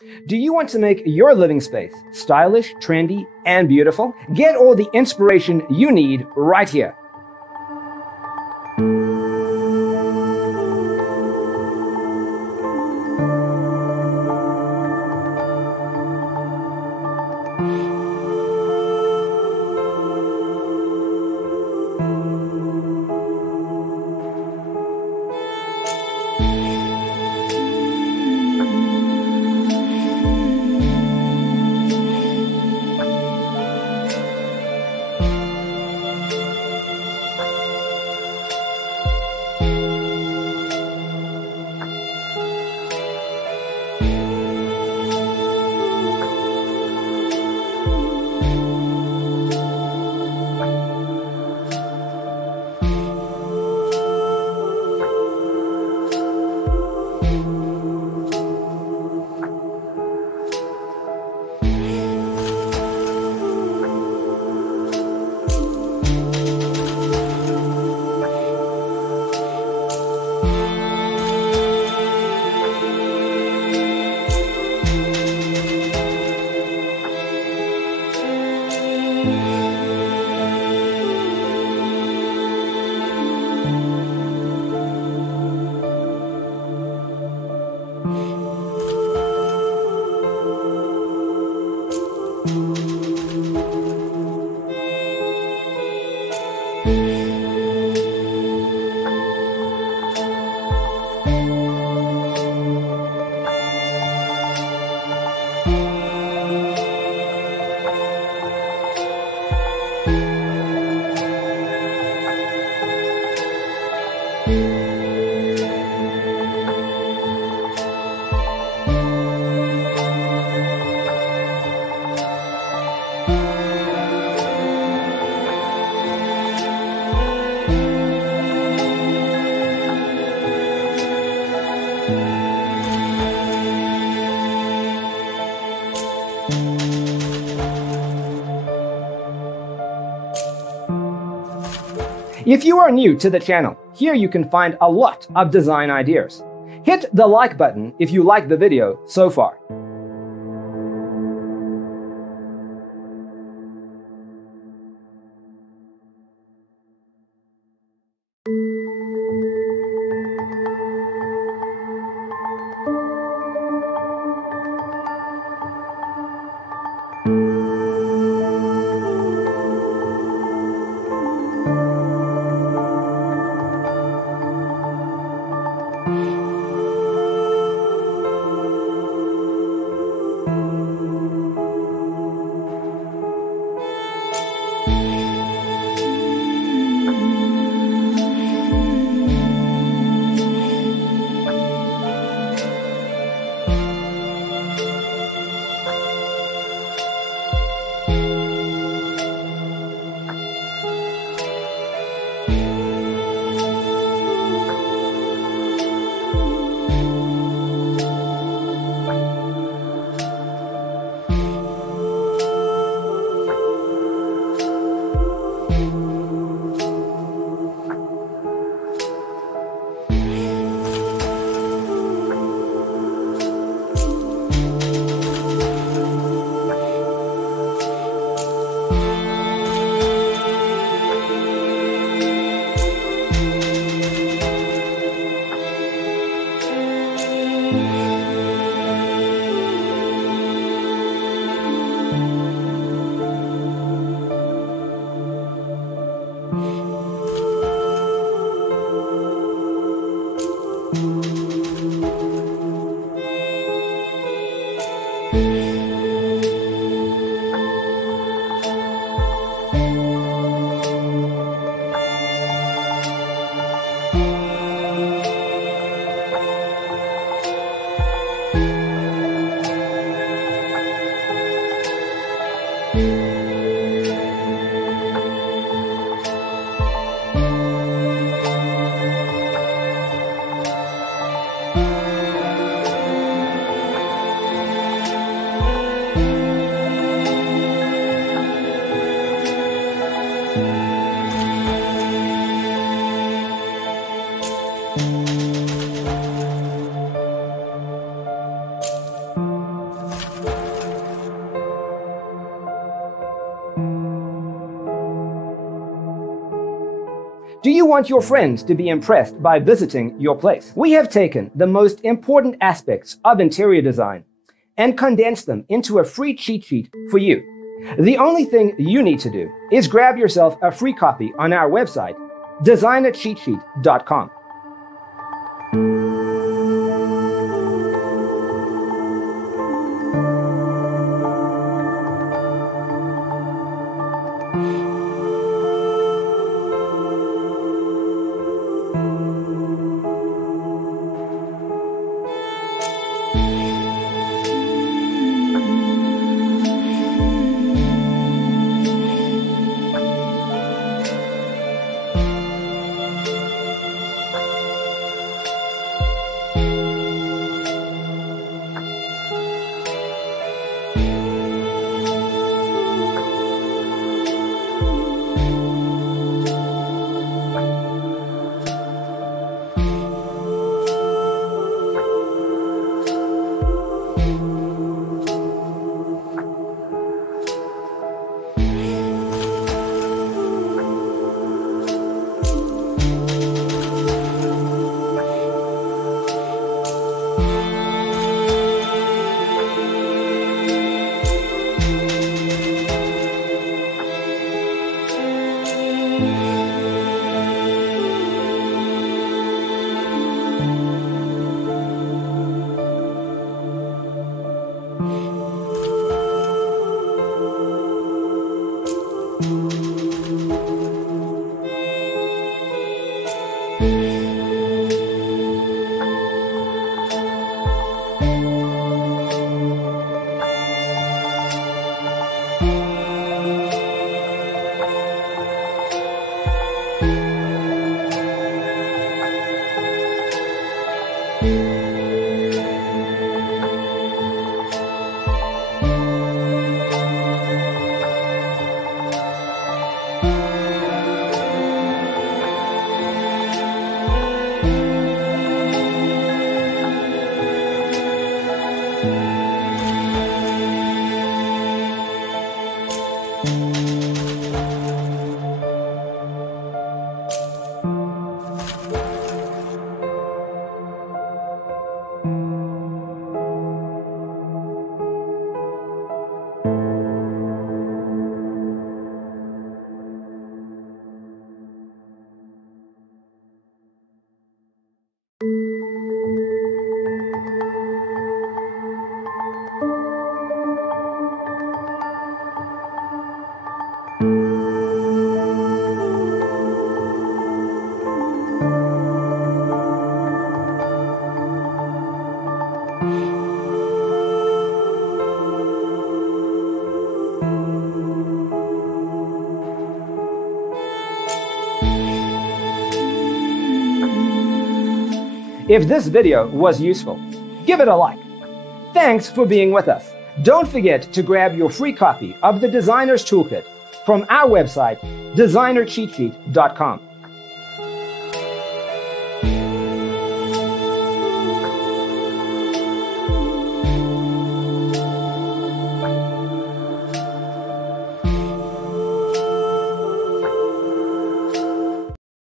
Do you want to make your living space stylish, trendy, and beautiful? Get all the inspiration you need right here. If you are new to the channel, here you can find a lot of design ideas. Hit the like button if you like the video so far. Do you want your friends to be impressed by visiting your place? We have taken the most important aspects of interior design and condensed them into a free cheat sheet for you. The only thing you need to do is grab yourself a free copy on our website, designercheatsheet.com. If this video was useful, give it a like. Thanks for being with us. Don't forget to grab your free copy of the Designer's Toolkit from our website, designercheatsheet.com.